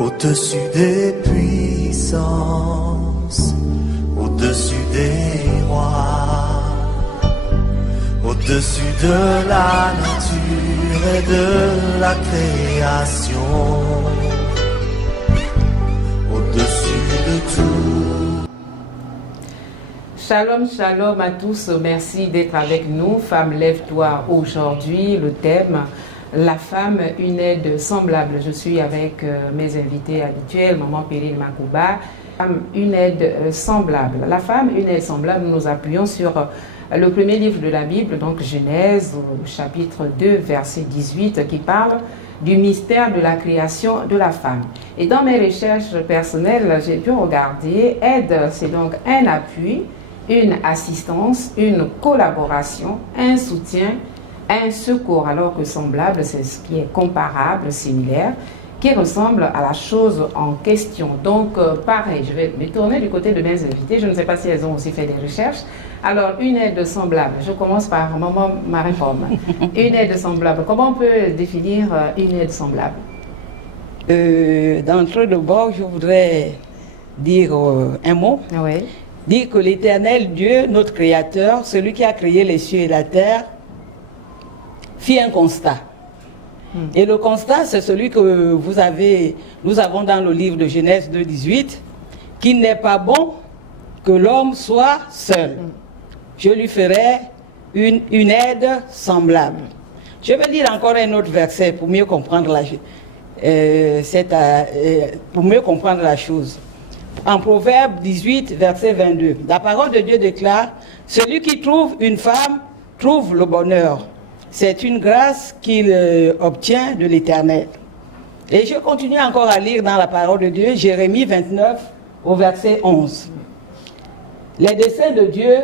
Au-dessus des puissances, au-dessus des rois, au-dessus de la nature et de la création, au-dessus de tout. Shalom, shalom à tous. Merci d'être avec nous. Femme, lève-toi aujourd'hui. Le thème, la femme, une aide semblable. Je suis avec mes invités habituels, Maman Perrine Makouba. Femme, une aide semblable. La femme, une aide semblable, nous nous appuyons sur le premier livre de la Bible, donc Genèse, chapitre 2, verset 18, qui parle du mystère de la création de la femme. Et dans mes recherches personnelles, j'ai pu regarder, aide, c'est donc un appui, une assistance, une collaboration, un soutien, un secours, alors que semblable, c'est ce qui est comparable, similaire, qui ressemble à la chose en question. Donc, pareil, je vais me tourner du côté de mes invités. Je ne sais pas si elles ont aussi fait des recherches. Alors, une aide semblable. Je commence par Maman Marie-Pomme. Une aide semblable. Comment on peut définir une aide semblable? D'entrée de bord, je voudrais dire un mot. Oui. Dire que l'Éternel Dieu, notre Créateur, celui qui a créé les cieux et la terre, fit un constat. Et le constat, c'est celui que nous avons dans le livre de Genèse 2, 18, qu'il n'est pas bon que l'homme soit seul. Je lui ferai une aide semblable. Je vais lire encore un autre verset pour mieux comprendre la chose. En Proverbe 18, verset 22, la parole de Dieu déclare: celui qui trouve une femme trouve le bonheur. C'est une grâce qu'il obtient de l'Éternel. Et je continue encore à lire dans la parole de Dieu, Jérémie 29, au verset 11. Les desseins de Dieu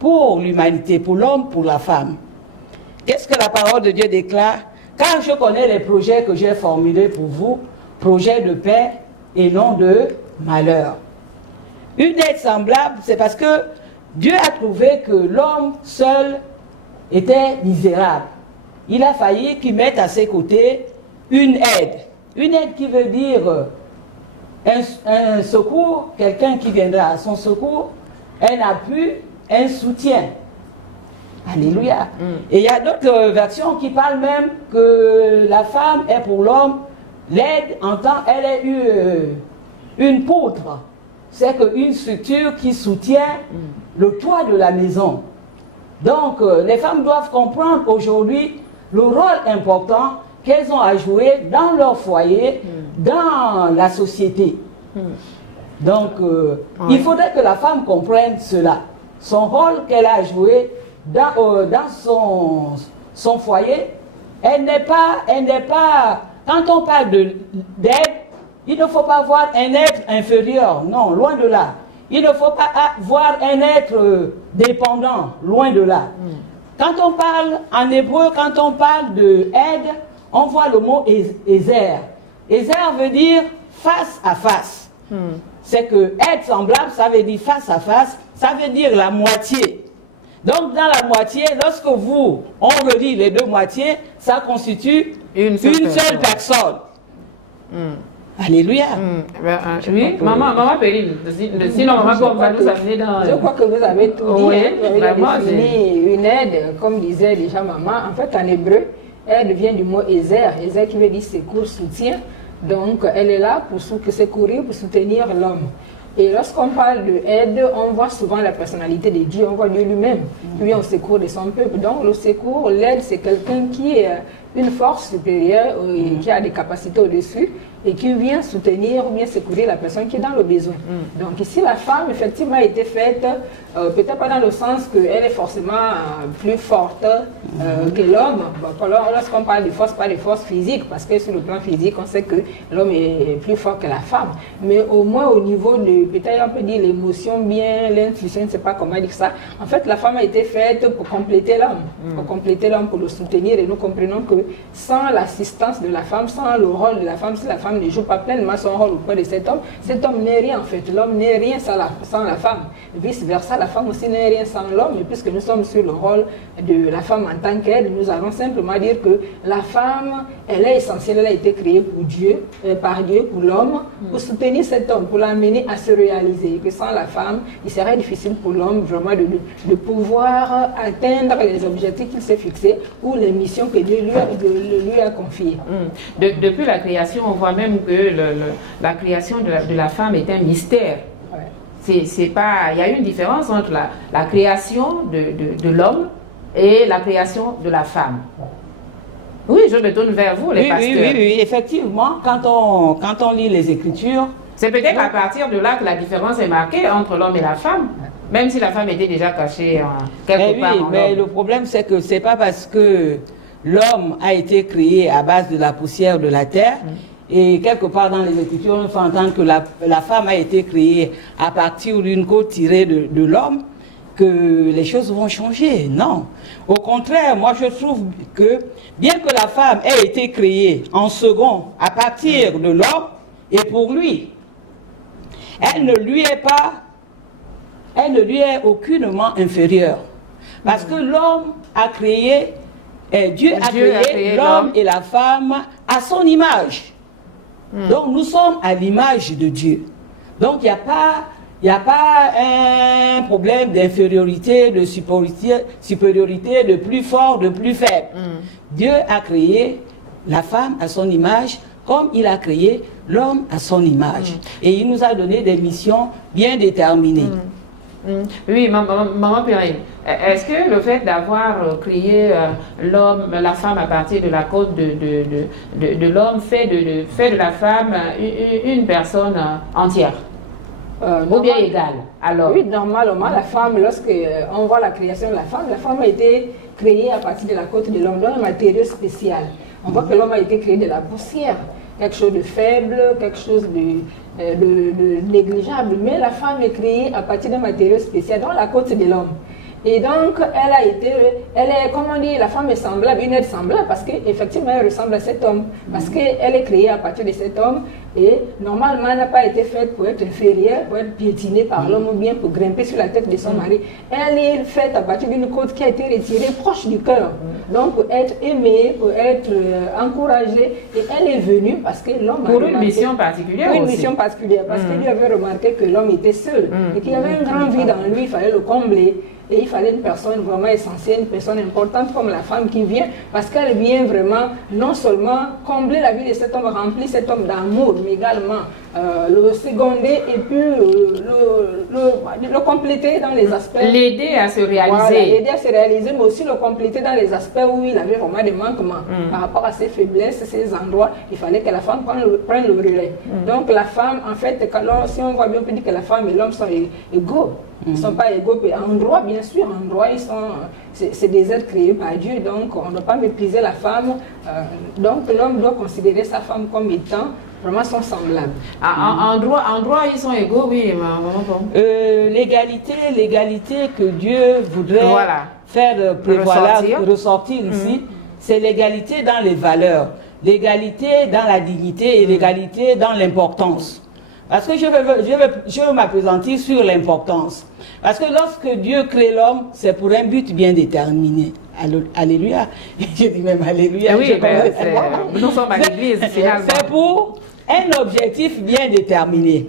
pour l'humanité, pour l'homme, pour la femme. Qu'est-ce que la parole de Dieu déclare? Car je connais les projets que j'ai formulés pour vous, projets de paix et non de malheur. Une aide semblable, c'est parce que Dieu a trouvé que l'homme seul était misérable. Il a failli qu'il mette à ses côtés une aide. Une aide qui veut dire un secours, quelqu'un qui viendra à son secours, un appui, un soutien. Alléluia. Et il y a d'autres versions qui parlent même que la femme est pour l'homme, l'aide en tant elle est une poutre. C'est une structure qui soutient le toit de la maison. Donc, les femmes doivent comprendre aujourd'hui le rôle important qu'elles ont à jouer dans leur foyer, dans la société. Donc, il faudrait que la femme comprenne cela. Son rôle qu'elle a à jouer dans son foyer, elle n'est pas, quand on parle d'aide, il ne faut pas voir un être inférieur, non, loin de là. Il ne faut pas voir un être dépendant, loin de là. Quand on parle en hébreu, quand on parle de aide, on voit le mot ézer. Ézer veut dire face à face. C'est que aide semblable, ça veut dire face à face, ça veut dire la moitié. Donc dans la moitié, lorsque on relie les deux moitiés, ça constitue une seule personne. Alléluia. Oui, maman Perrine, sinon maman va nous amener dans... Je crois que vous avez tout dit. Oui, vous avez défini une aide, comme disait déjà maman. En fait, en hébreu, aide vient du mot ézer. Ézer qui veut dire secours, soutien. Donc, elle est là pour secourir, pour soutenir l'homme. Et lorsqu'on parle de aide, on voit souvent la personnalité de Dieu, on voit Dieu lui-même, qui vient au secours de son peuple. Donc le secours, l'aide, c'est quelqu'un qui est une force supérieure, qui a des capacités au-dessus, et qui vient soutenir ou bien secourir la personne qui est dans le besoin. Donc ici, la femme, effectivement, a été faite, peut-être pas dans le sens qu'elle est forcément plus forte que l'homme. Bon, lorsqu'on parle de force, pas de force physique, parce que sur le plan physique, on sait que l'homme est plus fort que la femme. Mais au moins au niveau de, peut-être on peut dire l'émotion, bien l'intuition, je ne sais pas comment dire ça. En fait, la femme a été faite pour compléter l'homme, pour le soutenir. Et nous comprenons que sans l'assistance de la femme, sans le rôle de la femme, si la femme femme ne joue pas pleinement son rôle auprès de cet homme n'est rien en fait. L'homme n'est rien sans la femme. Vice-versa, la femme aussi n'est rien sans l'homme. Et puisque nous sommes sur le rôle de la femme en tant qu'aide, nous allons simplement dire que la femme, elle est essentielle, elle a été créée pour Dieu, par Dieu, pour l'homme, pour soutenir cet homme, pour l'amener à se réaliser. Et que sans la femme, il serait difficile pour l'homme vraiment de pouvoir atteindre les objectifs qu'il s'est fixés ou les missions que Dieu lui a confiées. Depuis la création, on voit même que la création de la femme est un mystère. C'est pas, il y a une différence entre la création de l'homme et la création de la femme. Oui, je me tourne vers vous, les pasteurs. Oui, effectivement, quand on lit les Écritures... C'est peut-être à partir de là que la différence est marquée entre l'homme et la femme, même si la femme était déjà cachée quelque part en l'homme. Mais le problème, c'est que c'est pas parce que l'homme a été créé à base de la poussière de la terre, et quelque part dans les Écritures, on fait entendre que la femme a été créée à partir d'une côte tirée de l'homme, que les choses vont changer. Non. Au contraire, moi je trouve que bien que la femme ait été créée en second à partir de l'homme et pour lui, elle ne lui est aucunement inférieure. Parce que l'homme a créé, Dieu a créé l'homme et la femme à son image. Donc nous sommes à l'image de Dieu. Donc il n'y a pas un problème d'infériorité, de supériorité, de plus fort, de plus faible. Dieu a créé la femme à son image, comme il a créé l'homme à son image. Et il nous a donné des missions bien déterminées. Oui, maman Perrine, est-ce que le fait d'avoir créé la femme à partir de la côte de l'homme fait de la femme une personne entière? Ou bien égale? Alors, oui, normalement, la femme, lorsqu'on voit la création de la femme a été créée à partir de la côte de l'homme, d'un matériau spécial. On voit que l'homme a été créé de la poussière, quelque chose de faible, quelque chose de négligeable. Mais la femme est créée à partir d'un matériau spécial, dans la côte de l'homme. Et donc, la femme est semblable, une aide semblable, parce qu'effectivement, elle ressemble à cet homme. Parce qu'elle est créée à partir de cet homme, et normalement, elle n'a pas été faite pour être inférieure, pour être piétinée par l'homme, ou bien pour grimper sur la tête de son mari. Elle est faite à partir d'une côte qui a été retirée proche du cœur. Donc, pour être aimée, pour être encouragée, et elle est venue parce que l'homme pour une mission particulière pour une mission particulière, parce qu'il avait remarqué que l'homme était seul, et qu'il y avait un grand vide en lui, il fallait le combler. Et il fallait une personne vraiment essentielle, une personne importante comme la femme qui vient, parce qu'elle vient vraiment non seulement combler la vie de cet homme, remplir cet homme d'amour, mais également le seconder et puis le compléter dans les aspects. L'aider à se réaliser. Voilà, l'aider à se réaliser, mais aussi le compléter dans les aspects où il avait vraiment des manquements par rapport à ses faiblesses, ses endroits. Il fallait que la femme prenne le relais. Donc la femme, en fait, si on voit bien, on peut dire que la femme et l'homme sont égaux. Ils ne sont pas égaux, en droit, bien sûr, en droit, c'est des êtres créés par Dieu, donc on ne doit pas mépriser la femme. Donc l'homme doit considérer sa femme comme étant vraiment son semblable. En droit, ils sont égaux, oui, maman. L'égalité que Dieu voudrait faire ressortir ici, c'est l'égalité dans les valeurs, l'égalité dans la dignité et l'égalité dans l'importance. Parce que je veux m'appesantir sur l'importance. Parce que lorsque Dieu crée l'homme, c'est pour un but bien déterminé. Alléluia. Je dis même Alléluia. Oui, nous sommes à l'église, finalement. C'est pour un objectif bien déterminé.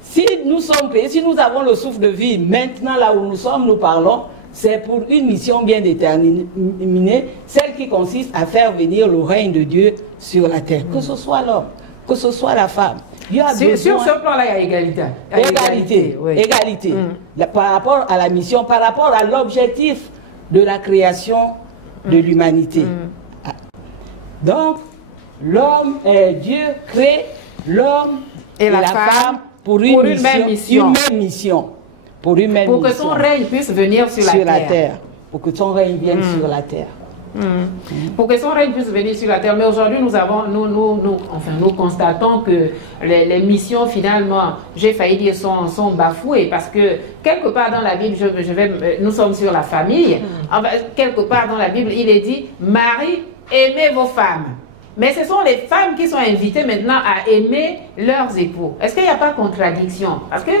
Si nous sommes créés, si nous avons le souffle de vie, maintenant là où nous sommes, nous parlons, c'est pour une mission bien déterminée, celle qui consiste à faire venir le règne de Dieu sur la terre. Que ce soit l'homme, que ce soit la femme. Sur ce plan-là, il y a égalité. Égalité. Par rapport à la mission, par rapport à l'objectif de la création de l'humanité. Donc, Dieu crée l'homme et la femme pour une même mission. Pour que son règne puisse venir sur la terre. Pour que son règne vienne sur la terre. Pour que son règne puisse venir sur la terre. Mais aujourd'hui, nous constatons que les missions, finalement, j'ai failli dire, sont bafouées. Parce que, quelque part dans la Bible, nous sommes sur la famille. Quelque part dans la Bible, il est dit, Marie, aimez vos femmes. Mais ce sont les femmes qui sont invitées maintenant à aimer leurs époux. Est-ce qu'il n'y a pas de contradiction? Parce que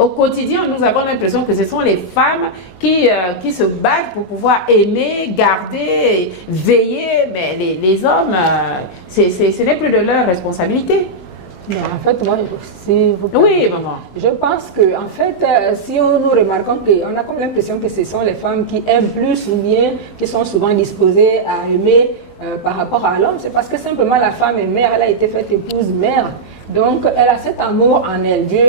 au quotidien, nous avons l'impression que ce sont les femmes qui se battent pour pouvoir aimer, garder, veiller. Mais les hommes, ce n'est plus de leur responsabilité. Non, en fait, moi, si vous oui, maman. Je pense que, en fait, si nous remarquons qu'on a comme l'impression que ce sont les femmes qui aiment plus ou bien qui sont souvent disposées à aimer par rapport à l'homme, c'est parce que simplement la femme est mère, elle a été faite épouse mère. Donc, elle a cet amour en elle. Dieu,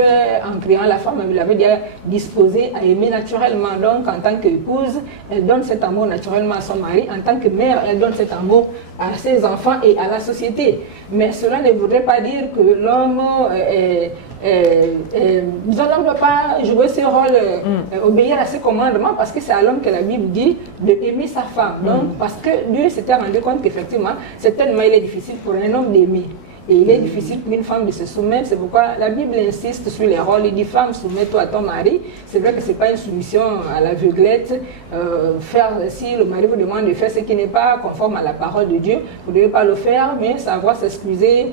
en créant la femme, elle l'avait déjà disposée à aimer naturellement. Donc, en tant qu'épouse, elle donne cet amour naturellement à son mari. En tant que mère, elle donne cet amour à ses enfants et à la société. Mais cela ne voudrait pas dire que l'homme disons, l'homme ne doit pas jouer ce rôle, obéir à ses commandements, parce que c'est à l'homme que la Bible dit d'aimer sa femme. Donc, parce que Dieu s'était rendu compte qu'effectivement, certainement, il est difficile pour un homme d'aimer. Et il est difficile pour une femme de se soumettre. C'est pourquoi la Bible insiste sur les rôles. Il dit, femme, soumets-toi à ton mari. C'est vrai que ce n'est pas une soumission à l'aveuglette. Si le mari vous demande de faire ce qui n'est pas conforme à la parole de Dieu, vous ne devez pas le faire, mais savoir s'excuser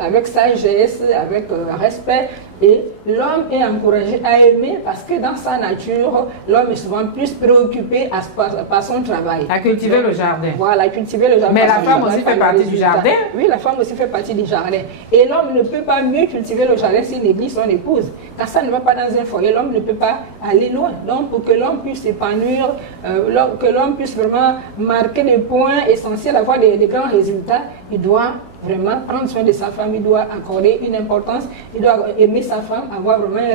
avec sagesse, avec respect. Et l'homme est encouragé à aimer parce que dans sa nature, l'homme est souvent plus préoccupé par son travail. À cultiver le jardin. Voilà, à cultiver le jardin. Mais la femme aussi fait partie du jardin. Oui, la femme aussi fait partie du jardin. Et l'homme ne peut pas mieux cultiver le jardin s'il néglige son épouse. Car ça ne va pas dans un foyer, l'homme ne peut pas aller loin. Donc, pour que l'homme puisse s'épanouir, que l'homme puisse vraiment marquer des points essentiels, avoir des grands résultats, il doit vraiment prendre soin de sa femme, il doit accorder une importance, il doit aimer sa femme, avoir vraiment un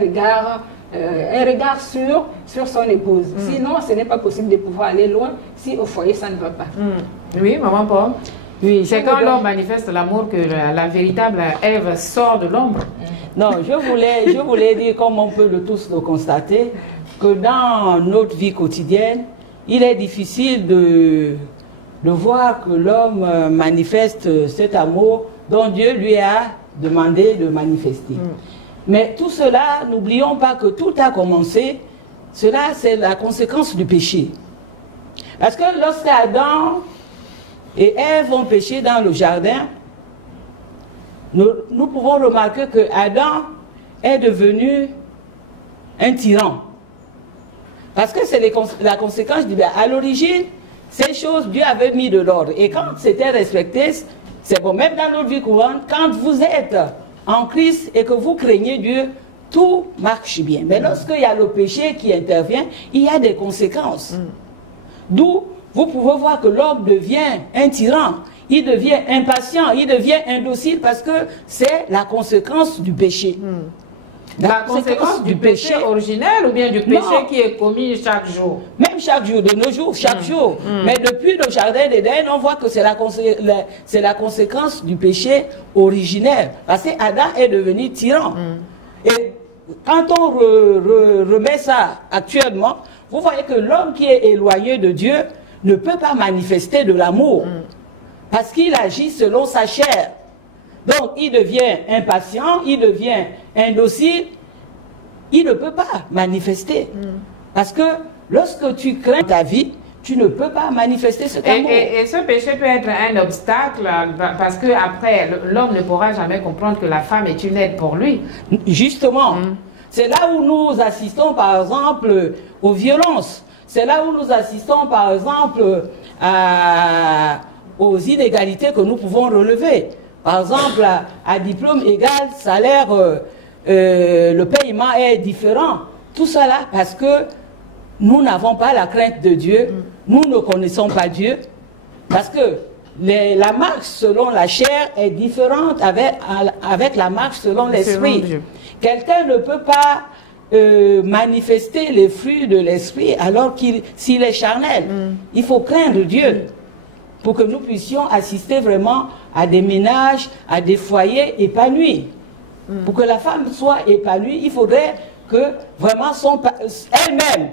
regard sur son épouse. Sinon, ce n'est pas possible de pouvoir aller loin si au foyer ça ne va pas. Oui, maman Paul. Oui, c'est quand l'homme manifeste l'amour que la véritable Ève sort de l'ombre. Non, je voulais dire, comme on peut tous le constater, que dans notre vie quotidienne, il est difficile de voir que l'homme manifeste cet amour dont Dieu lui a demandé de manifester. Mais tout cela, n'oublions pas que tout a commencé, cela c'est la conséquence du péché. Parce que lorsqu'Adam et Ève ont péché dans le jardin, nous pouvons remarquer que Adam est devenu un tyran. Parce que c'est la conséquence du bien. À l'origine, ces choses, Dieu avait mis de l'ordre. Et quand c'était respecté, c'est bon. Même dans notre vie courante, quand vous êtes en Christ et que vous craignez Dieu, tout marche bien. Mais lorsqu'il y a le péché qui intervient, il y a des conséquences. D'où vous pouvez voir que l'homme devient un tyran, il devient impatient, il devient indocile parce que c'est la conséquence du péché. La conséquence du péché originel ou bien du péché qui est commis chaque jour? Même chaque jour, de nos jours, chaque jour. Mais depuis le jardin d'Éden, on voit que c'est la conséquence du péché originel. Parce que Adam est devenu tyran. Et quand on remet ça actuellement, vous voyez que l'homme qui est éloigné de Dieu ne peut pas manifester de l'amour. Parce qu'il agit selon sa chair. Donc, il devient impatient, il devient indocile, il ne peut pas manifester. Parce que lorsque tu crains ta vie, tu ne peux pas manifester cet amour. Et ce péché peut être un obstacle parce qu'après, l'homme ne pourra jamais comprendre que la femme est une aide pour lui. Justement, c'est là où nous assistons par exemple aux violences. C'est là où nous assistons par exemple aux inégalités que nous pouvons relever. Par exemple, à diplôme égal, salaire, le paiement est différent. Tout cela parce que nous n'avons pas la crainte de Dieu, nous ne connaissons pas Dieu, parce que la marche selon la chair est différente avec la marche selon l'esprit. Quelqu'un ne peut pas manifester les fruits de l'esprit alors s'il est charnel. Il faut craindre Dieu pour que nous puissions assister vraiment à des ménages, à des foyers épanouis. Pour que la femme soit épanouie, il faudrait que vraiment elle-même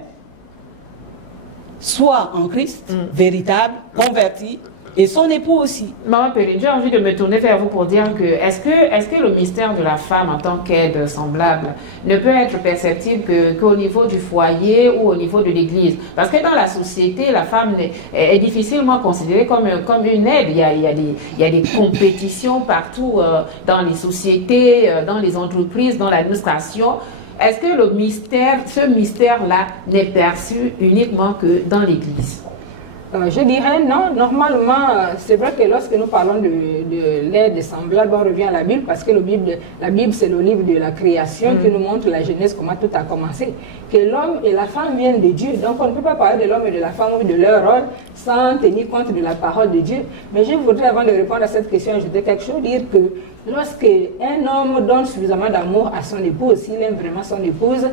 soit en Christ, véritable, convertie, et son époux aussi. Maman Perrine, j'ai envie de me tourner vers vous pour dire que est-ce que le mystère de la femme en tant qu'aide semblable ne peut être perceptible qu'au niveau du foyer ou au niveau de l'église? Parce que dans la société, la femme est difficilement considérée comme une aide. Il y a des compétitions partout dans les sociétés, dans les entreprises, dans l'administration. Est-ce que ce mystère-là n'est perçu uniquement que dans l'église? Je dirais non. Normalement, c'est vrai que lorsque nous parlons de l'aide semblable, on revient à la Bible parce que la Bible, c'est le livre de la création qui nous montre la genèse, comment tout a commencé. Que l'homme et la femme viennent de Dieu. Donc, on ne peut pas parler de l'homme et de la femme ou de leur rôle sans tenir compte de la parole de Dieu. Mais je voudrais, avant de répondre à cette question, ajouter quelque chose, dire que lorsque un homme donne suffisamment d'amour à son épouse, s'il aime vraiment son épouse,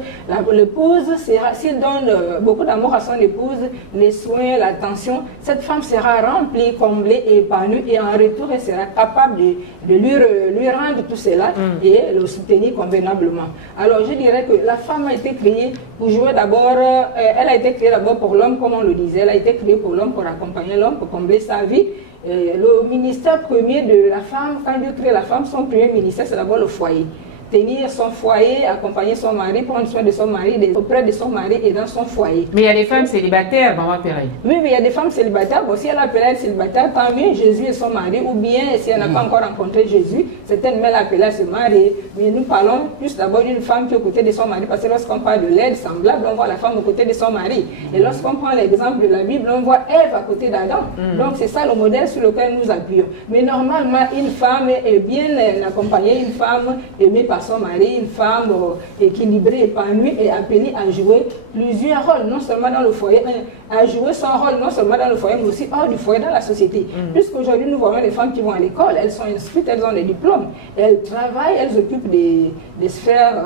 l'épouse, s'il donne beaucoup d'amour à son épouse, les soins, l'attention, cette femme sera remplie, comblée et épanouie, et en retour, elle sera capable de lui rendre tout cela et le soutenir convenablement. Alors, je dirais que la femme a été créée pour jouer d'abord, elle a été créée d'abord pour l'homme, comme on le disait, elle a été créée pour l'homme, pour accompagner l'homme, pour combler sa vie. Le ministère premier de la femme, quand Dieu crée la femme, son premier ministère, c'est d'abord le foyer. Tenir son foyer, accompagner son mari, prendre soin de son mari, auprès de son mari et dans son foyer. Mais il y a des femmes célibataires, maman Perrine. Oui, mais il y a des femmes célibataires. Bon, si elle appelle elle célibataire, tant mieux, Jésus est son mari. Ou bien, si elle n'a pas encore rencontré Jésus, certaines mères l'appellent à se marier. Mais nous parlons plus d'abord d'une femme qui est aux côtés de son mari, parce que lorsqu'on parle de l'aide semblable, on voit la femme aux côtés de son mari. Et lorsqu'on prend l'exemple de la Bible, on voit Ève à côté d'Adam. Donc, c'est ça le modèle sur lequel nous appuyons. Mais normalement, une femme est bien accompagnée, une femme aimée par son mari, une femme équilibrée, épanouie et appelée à jouer plusieurs rôles, non seulement dans le foyer, à jouer son rôle non seulement dans le foyer, mais aussi hors du foyer, dans la société. Puisqu'aujourd'hui, nous voyons les femmes qui vont à l'école, elles sont inscrites, elles ont des diplômes, elles travaillent, elles occupent des sphères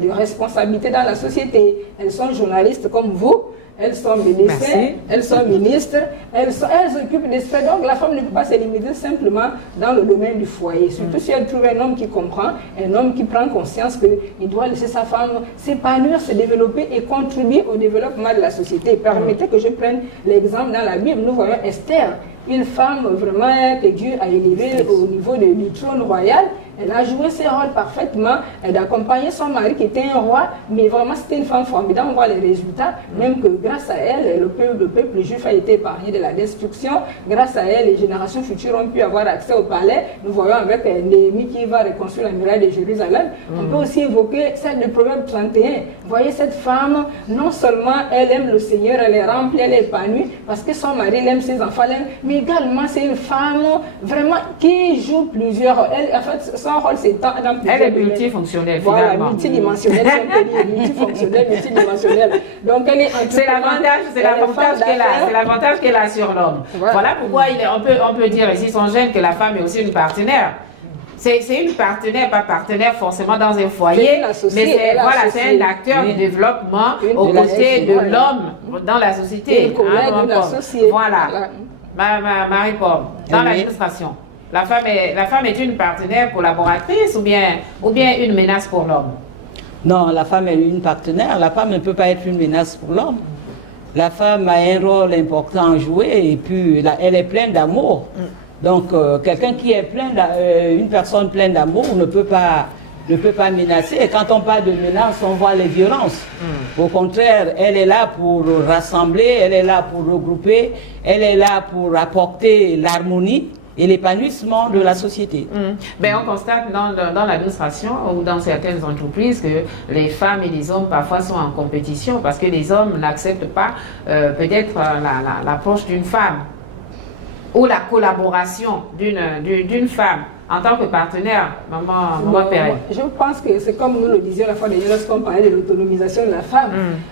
de responsabilité dans la société. Elles sont journalistes comme vous. Elles sont médecins, elles sont ministres, elles occupent des sphères. Donc la femme ne peut pas se limiter simplement dans le domaine du foyer. Surtout si elle trouve un homme qui comprend, un homme qui prend conscience qu'il doit laisser sa femme s'épanouir, se développer et contribuer au développement de la société. Permettez que je prenne l'exemple dans la Bible. Nous voyons Esther, une femme vraiment que Dieu a élevée au niveau du trône royal. Elle a joué ses rôles parfaitement, elle a accompagné son mari qui était un roi, mais vraiment c'était une femme formidable. On voit les résultats, même que grâce à elle, le peuple juif a été épargné de la destruction. Grâce à elle, les générations futures ont pu avoir accès au palais. Nous voyons avec Néhémie qui va reconstruire la muraille de Jérusalem. On peut aussi évoquer celle de Proverbe 31. Vous voyez, cette femme, non seulement elle aime le Seigneur, elle est remplie, elle est épanouie, parce que son mari aime ses enfants, mais également c'est une femme vraiment qui joue plusieurs rôles. Elle, en fait, son rôle, c'est dans plusieurs. Elle est multifonctionnelle, voilà, finalement. Multidimensionnelle, multifonctionnelle, multidimensionnelle. Donc, elle est c'est l'avantage qu'elle a sur l'homme. Voilà pourquoi on peut dire ici, son gène, que la femme est aussi une partenaire. C'est une partenaire, pas partenaire forcément dans un foyer, mais c'est un acteur du développement aux côtés de l'homme dans la société. Voilà. Marie-Paul, dans l'administration, la femme est une partenaire collaboratrice ou bien une menace pour l'homme? Non, la femme est une partenaire. La femme ne peut pas être une menace pour l'homme. La femme a un rôle important à jouer et puis elle est pleine d'amour. Donc, quelqu'un qui est une personne pleine d'amour ne peut pas menacer. Et quand on parle de menace, on voit les violences. Au contraire, elle est là pour rassembler, elle est là pour regrouper, elle est là pour apporter l'harmonie et l'épanouissement de la société. Ben, on constate dans l'administration ou dans certaines entreprises que les femmes et les hommes parfois sont en compétition parce que les hommes n'acceptent pas peut-être l'approche d'une femme ou la collaboration d'une femme en tant que partenaire, maman Perrine. Je pense que c'est comme nous le disions la fois dernière lorsqu'on parlait de l'autonomisation de la femme.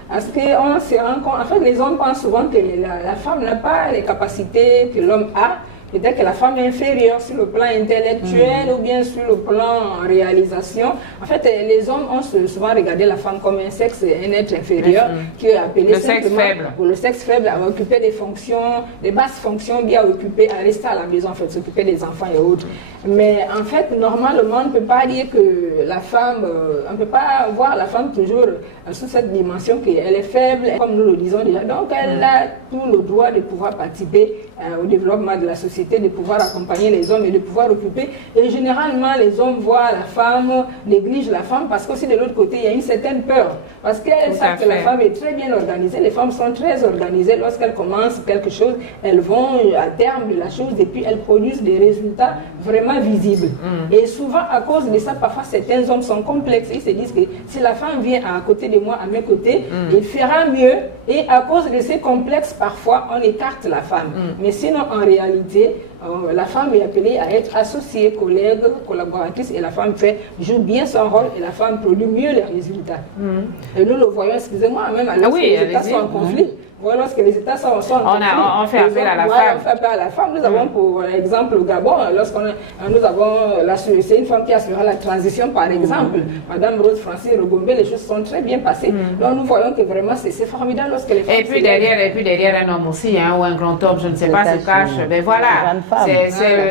Parce qu'on se rend compte, en fait, les hommes pensent souvent que la femme n'a pas les capacités que l'homme a. peut-être que la femme est inférieure sur le plan intellectuel ou bien sur le plan réalisation. En fait, les hommes ont souvent regardé la femme comme un sexe, un être inférieur, qui est appelé le sexe faible. Pour le sexe faible, à occuper des fonctions, des basses fonctions, bien occupées, à rester à la maison, en fait, s'occuper des enfants et autres. Mais en fait, normalement, on ne peut pas dire que la femme, on ne peut pas voir la femme toujours sous cette dimension qu'elle est faible, comme nous le disons déjà. Donc, elle a tout le droit de pouvoir participer au développement de la société, de pouvoir accompagner les hommes et de pouvoir occuper. Et généralement, les hommes voient la femme, négligent la femme, parce qu'aussi de l'autre côté, il y a une certaine peur. Parce qu'elles savent que la femme est très bien organisée. Les femmes sont très organisées. Lorsqu'elles commencent quelque chose, elles vont à terme de la chose et puis elles produisent des résultats vraiment visibles. Et souvent, à cause de ça, parfois, certains hommes sont complexes. Ils se disent que si la femme vient à côté de moi, à mes côtés, il fera mieux. Et à cause de ces complexes, parfois, on écarte la femme. Mais sinon, en réalité, la femme est appelée à être associée, collègue, collaboratrice, et la femme joue bien son rôle et la femme produit mieux les résultats. Et nous le voyons, excusez-moi, même lorsque les États sont en conflit. Voilà, lorsque les États sont en conflit. On fait appel à la femme. On fait appel à la femme. Nous avons, pour exemple, au Gabon, nous avons, c'est une femme qui assurera la transition, par exemple. Madame Rose Francis Rogombe, les choses sont très bien passées. Donc nous voyons que vraiment, c'est formidable lorsque les femmes... Et puis derrière un homme aussi, hein, ou un grand homme, je ne sais pas, se cache. Mais voilà,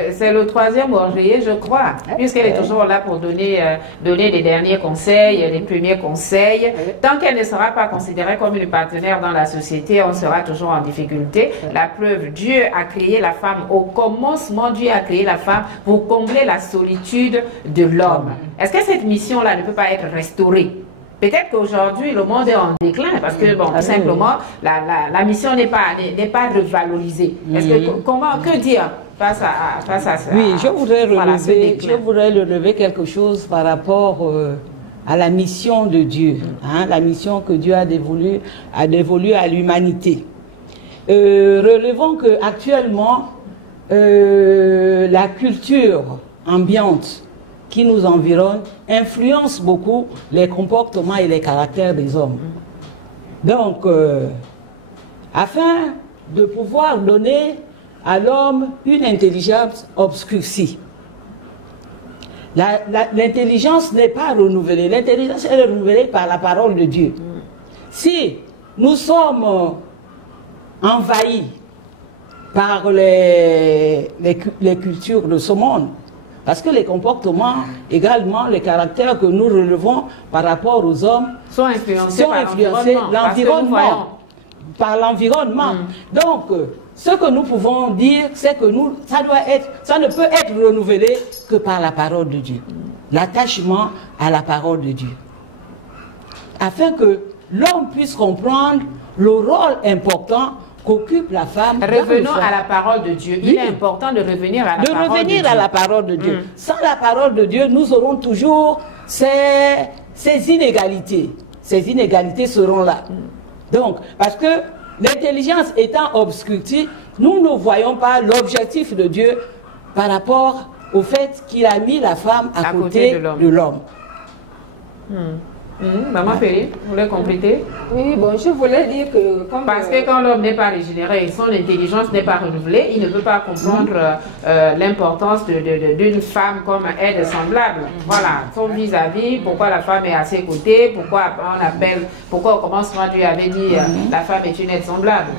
c'est le troisième ouvrier, je crois, puisqu'elle est toujours là pour donner les derniers conseils, les premiers conseils. Tant qu'elle ne sera pas considérée comme une partenaire dans la société, on sera toujours en difficulté. La preuve, Dieu a créé la femme. Au commencement, Dieu a créé la femme pour combler la solitude de l'homme. Est-ce que cette mission-là ne peut pas être restaurée? Peut-être qu'aujourd'hui, le monde est en déclin parce que, bon, tout simplement, la mission n'est pas revalorisée. Que dire face à ça? Oui, je voudrais relever quelque chose par rapport à la mission de Dieu, hein, la mission que Dieu a dévolue à l'humanité. Relevons qu'actuellement, la culture ambiante qui nous environne influence beaucoup les comportements et les caractères des hommes. Donc, afin de pouvoir donner à l'homme une intelligence obscurcie, l'intelligence n'est pas renouvelée. L'intelligence est renouvelée par la parole de Dieu. Si nous sommes envahis par les cultures de ce monde, parce que les comportements, également les caractères que nous relevons par rapport aux hommes, sont influencés par l'environnement. Donc, ce que nous pouvons dire, c'est que ça ne peut être renouvelé que par la parole de Dieu. L'attachement à la parole de Dieu. Afin que l'homme puisse comprendre le rôle important qu'occupe la femme. Revenons à la parole de Dieu. Il est important de revenir à la parole de Dieu. Sans la parole de Dieu, nous aurons toujours ces inégalités. Ces inégalités seront là. Donc, parce que l'intelligence étant obscurcie, nous ne voyons pas l'objectif de Dieu par rapport au fait qu'il a mis la femme à côté de l'homme. Maman Péry, vous voulez compléter? Oui, bon, je voulais dire que... Parce que quand l'homme n'est pas régénéré et son intelligence n'est pas renouvelée, il ne peut pas comprendre l'importance d'une femme comme aide semblable. Voilà, son vis-à-vis, pourquoi la femme est à ses côtés, pourquoi au commencement Dieu avait dit la femme est une aide semblable.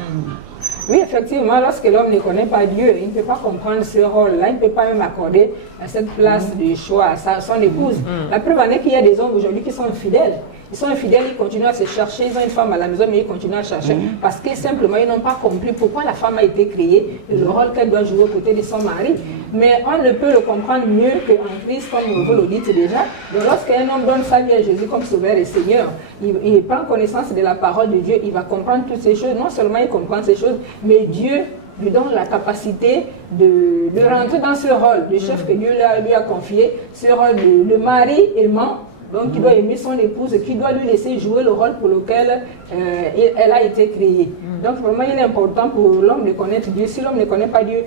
Oui, effectivement, lorsque l'homme ne connaît pas Dieu, il ne peut pas comprendre ce rôle-là, il ne peut pas même accorder cette place de choix à son épouse. La preuve en est qu'il y a des hommes aujourd'hui qui sont infidèles. Ils sont infidèles, ils continuent à se chercher, ils ont une femme à la maison, mais ils continuent à chercher parce que simplement ils n'ont pas compris pourquoi la femme a été créée et le rôle qu'elle doit jouer aux côtés de son mari. Mais on ne peut le comprendre mieux qu'en Christ, comme vous le dites déjà. Donc lorsqu'un homme donne sa vie à Jésus comme sauveur et Seigneur, il prend connaissance de la parole de Dieu, il va comprendre toutes ces choses. Non seulement il comprend ces choses, mais Dieu lui donne la capacité de rentrer dans ce rôle de chef que Dieu lui a confié, ce rôle de mari aimant. Donc, qui doit aimer son épouse, qui doit lui laisser jouer le rôle pour lequel elle a été créée. Donc, vraiment, il est important pour l'homme de connaître Dieu. Si l'homme ne connaît pas Dieu,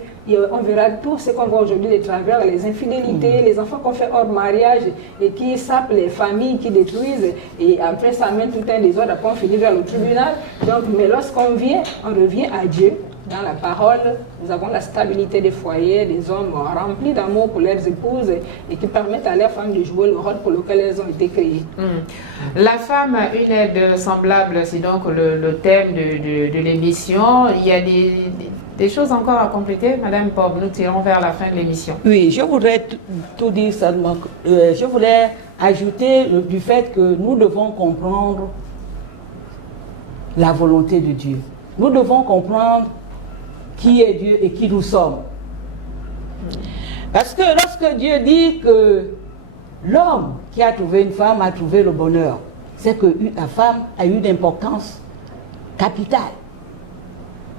on verra tout ce qu'on voit aujourd'hui, les travers, les infidélités, les enfants qu'on fait hors mariage et qui sapent les familles, qui détruisent. Et après, ça amène tout un désordre. Après, on finit vers le tribunal. Donc, mais lorsqu'on vient, on revient à Dieu. dans la parole, nous avons la stabilité des foyers, des hommes remplis d'amour pour leurs épouses et qui permettent à leurs femmes de jouer le rôle pour lequel elles ont été créées. La femme, une aide semblable, c'est donc le thème de l'émission. Il y a des choses encore à compléter, Madame Pob, nous tirons vers la fin de l'émission. Oui, je voudrais tout dire seulement. Je voulais ajouter du fait que nous devons comprendre la volonté de Dieu. Nous devons comprendre qui est Dieu et qui nous sommes. Parce que lorsque Dieu dit que l'homme qui a trouvé une femme a trouvé le bonheur, c'est que la femme a eu une importance capitale.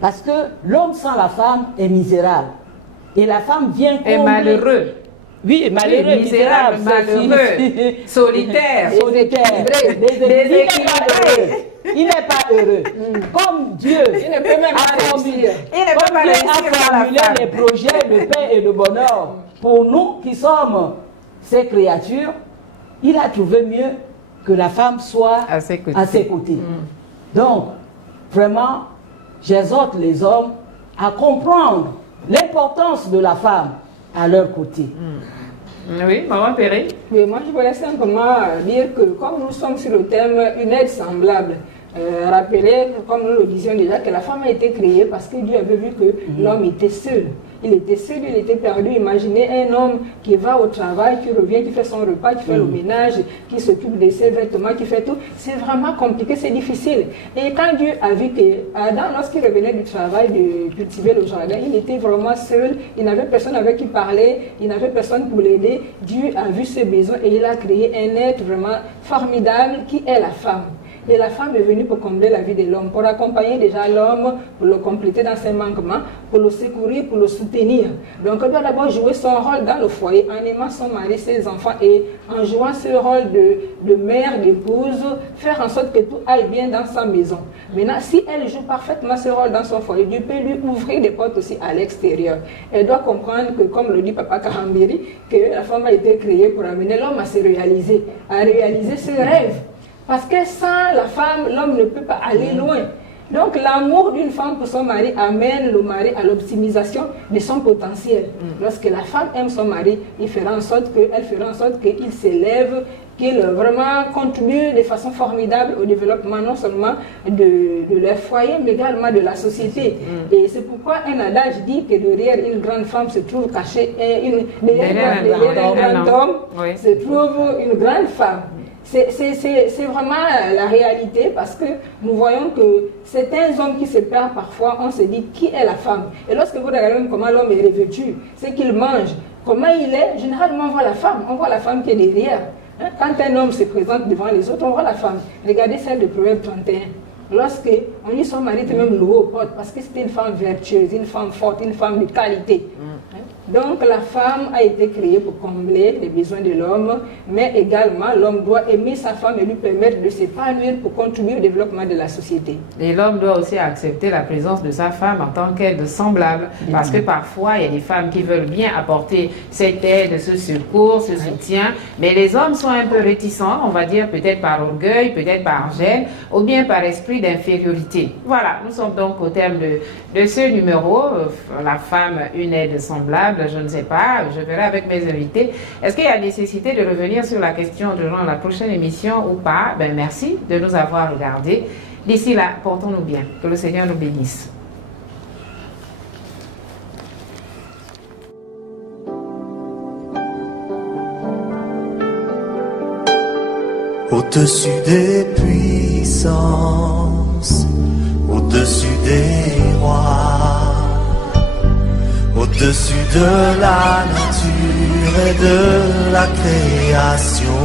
Parce que l'homme sans la femme est misérable. Et la femme vient combler... Et malheureux. Oui, malheureux, oui, misérable, malheureux, solitaire, déséquilibré. Il n'est pas heureux. Comme Dieu a formulé les projets de paix et de bonheur pour nous qui sommes ses créatures, il a trouvé mieux que la femme soit à ses côtés. Donc, vraiment, j'exhorte les hommes à comprendre l'importance de la femme à leur côté. Oui, Maman Perry. Oui, moi je voulais simplement dire que comme nous sommes sur le thème une aide semblable, rappeler, comme nous le disions déjà, que la femme a été créée parce que Dieu avait vu que l'homme était seul. Il était seul, il était perdu. Imaginez un homme qui va au travail, qui revient, qui fait son repas, qui fait le ménage, qui s'occupe de ses vêtements, qui fait tout. C'est vraiment compliqué, c'est difficile. Et quand Dieu a vu que Adam, lorsqu'il revenait du travail de cultiver le jardin, il était vraiment seul, il n'avait personne avec qui parler, il n'avait personne pour l'aider. Dieu a vu ses besoins et il a créé un être vraiment formidable qui est la femme. Et la femme est venue pour combler la vie de l'homme, pour accompagner déjà l'homme, pour le compléter dans ses manquements, pour le secourir, pour le soutenir. Donc elle doit d'abord jouer son rôle dans le foyer en aimant son mari, ses enfants et en jouant ce rôle de mère, d'épouse, faire en sorte que tout aille bien dans sa maison. Maintenant, si elle joue parfaitement ce rôle dans son foyer, Dieu peut lui ouvrir des portes aussi à l'extérieur. Elle doit comprendre que, comme le dit Papa Karambiri, que la femme a été créée pour amener l'homme à se réaliser, à réaliser ses rêves. Parce que sans la femme, l'homme ne peut pas aller loin. Donc l'amour d'une femme pour son mari amène le mari à l'optimisation de son potentiel. Lorsque la femme aime son mari, elle fera en sorte qu'il s'élève, qu'il vraiment contribue de façon formidable au développement non seulement de leur foyer, mais également de la société. Et c'est pourquoi un adage dit que derrière une grande femme se trouve caché, derrière un grand homme se trouve une grande femme. C'est vraiment la réalité parce que nous voyons que certains hommes qui se perdent parfois, on se dit qui est la femme. Et lorsque vous regardez comment l'homme est revêtu, c'est qu'il mange, comment il est, généralement on voit la femme qui est derrière. Quand un homme se présente devant les autres, on voit la femme. Regardez celle de Proverbe 31. Lorsque on dit son mari était même loué aux portes parce que c'était une femme vertueuse, une femme forte, une femme de qualité. Donc la femme a été créée pour combler les besoins de l'homme, mais également l'homme doit aimer sa femme et lui permettre de s'épanouir pour contribuer au développement de la société. Et l'homme doit aussi accepter la présence de sa femme en tant qu'aide semblable, parce que parfois il y a des femmes qui veulent bien apporter cette aide, ce secours, ce soutien, mais les hommes sont un peu réticents, on va dire peut-être par orgueil, peut-être par gêne, ou bien par esprit d'infériorité. Voilà, nous sommes donc au terme de ce numéro, la femme, une aide semblable. Je ne sais pas, je verrai avec mes invités. Est-ce qu'il y a nécessité de revenir sur la question durant la prochaine émission ou pas? Ben, merci de nous avoir regardés. D'ici là, portons-nous bien. Que le Seigneur nous bénisse. Au-dessus des puissances, au-dessus des rois, au-dessus de la nature et de la création.